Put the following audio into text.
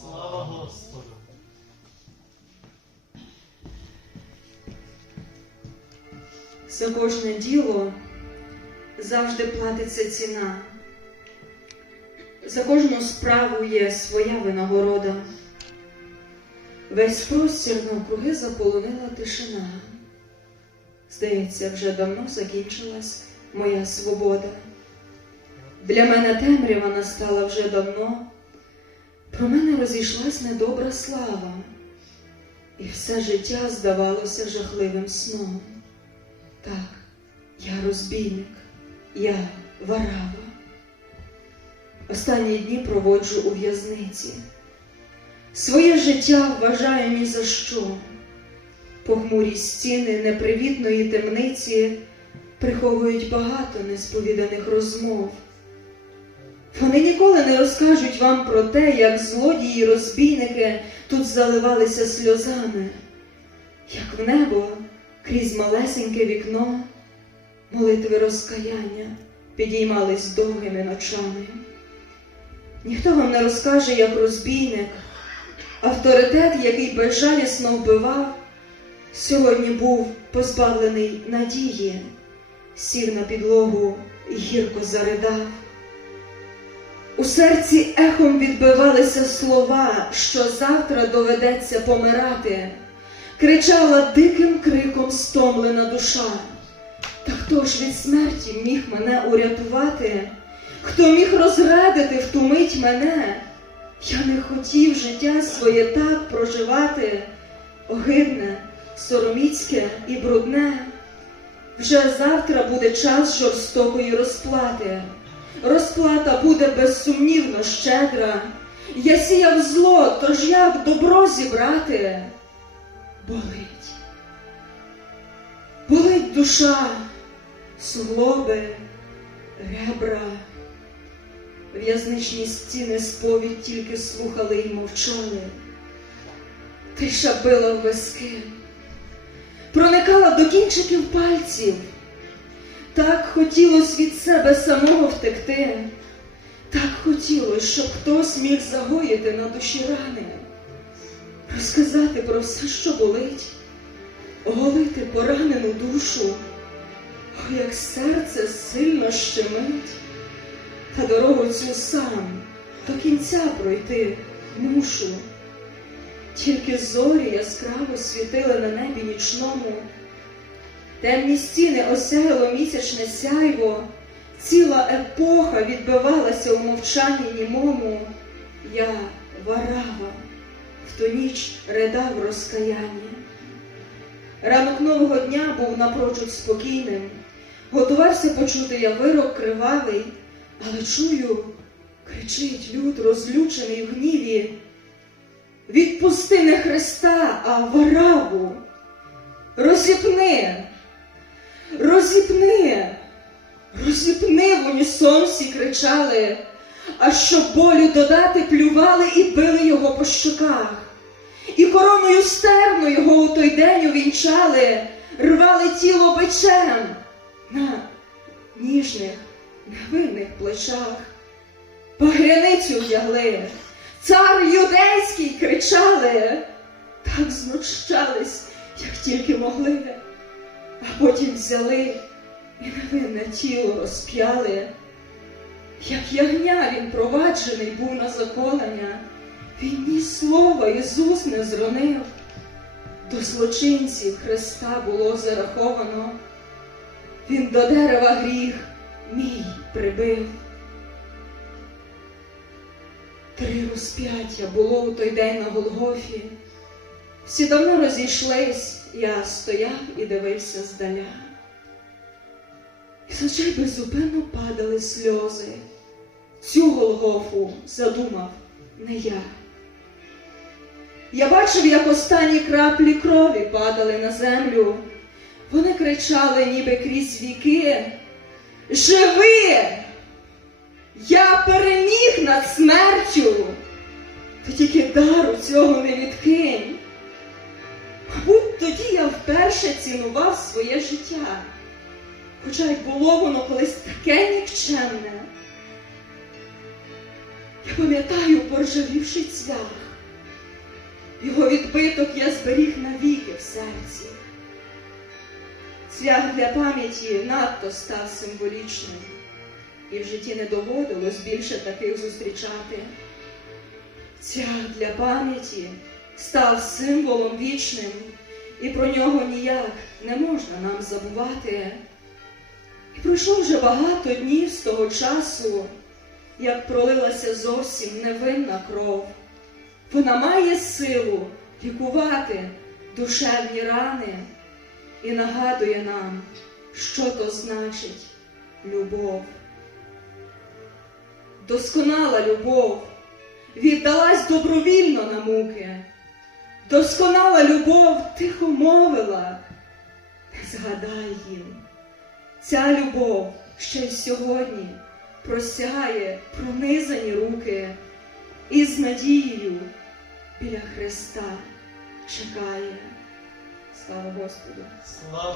Слава Господу! За кожне діло завжди платиться ціна. За кожну справу є своя винагорода. Весь простір навкруги заполонила тишина. Здається, вже давно закінчилась моя свобода. Для мене темрява настала вже давно. Про мене розійшлась недобра слава, і все життя здавалося жахливим сном. Так, я розбійник, я варава. Останні дні проводжу у в'язниці. Своє життя вважаю ні за що. Похмурі стіни непривітної темниці приховують багато несповіданих розмов. Вони ніколи не розкажуть вам про те, як злодії й розбійники тут заливалися сльозами, як в небо крізь малесеньке вікно молитви розкаяння підіймались довгими ночами. Ніхто вам не розкаже, як розбійник, авторитет, який безжалісно вбивав, сьогодні був позбавлений надії, сів на підлогу і гірко заридав. У серці ехом відбивалися слова, що завтра доведеться помирати, кричала диким криком стомлена душа. Та хто ж від смерті міг мене урятувати? Хто міг розрадити в ту мить мене? Я не хотів життя своє так проживати, огидне, сороміцьке і брудне. Вже завтра буде час жорстокої розплати. Розплата буде безсумнівно щедра. Я сіяв зло, тож як добро зібрати? Болить. Болить душа, суглоби, ребра. В'язничні стіни сповідь тільки слухали і мовчали. Тиша била в виски, проникала до кінчиків пальців. Так хотілося від себе самого втекти, так хотілося, щоб хтось міг загоїти на душі рани, розказати про все, що болить, оголити поранену душу, О, як серце сильно щемить, та дорогу цю сам до кінця пройти мушу. Тільки зорі яскраво світили на небі нічному. Темні стіни осяяло місячне сяйво, ціла епоха відбивалася у мовчанні німому. Я варава, в ту ніч ридав розкаяння. Ранок нового дня був напрочуд спокійним, готувався почути я вирок кривавий, але чую, кричить люд, розлючений в гніві. Відпусти не Христа, а вараву. Розіпни, розіпни, розіпни в унісон всі кричали, а щоб болю додати, плювали і били його по щоках. І короною стерну його у той день увінчали, рвали тіло бичем на ніжних, невинних плечах. Пагряницю вдягли, цар юдейський кричали, так знущались, як тільки могли, а потім взяли і невинне тіло розп'яли. Як ягня він проваджений був на заколення, він ні слова Ісус не зронив. До злочинців Христа було зараховано, він до дерева гріх мій прибив. Три розп'яття було у той день на Голгофі. Всі давно розійшлись, я стояв і дивився здаля. І з очей беззупинно падали сльози. Цю Голгофу задумав не я. Я бачив, як останні краплі крові падали на землю. Вони кричали, ніби крізь віки. Живи! Я переміг над смертю, та тільки дару цього не відкинь. Тоді я вперше цінував своє життя, хоча й було воно колись таке нікчемне. Я пам'ятаю поржавівший цвях. Його відбиток я зберіг навіки в серці. Цвях для пам'яті надто став символічним, і в житті не доводилось більше таких зустрічати. Цвях для пам'яті став символом вічним, і про нього ніяк не можна нам забувати. І пройшло вже багато днів з того часу, як пролилася зовсім невинна кров. Вона має силу лікувати душевні рани і нагадує нам, що то значить любов. Досконала любов віддалась добровільно на муки. Досконала любов тихо мовила, згадай їм. Ця любов ще й сьогодні просягає пронизані руки і з надією біля Христа чекає. Слава Господу! Слава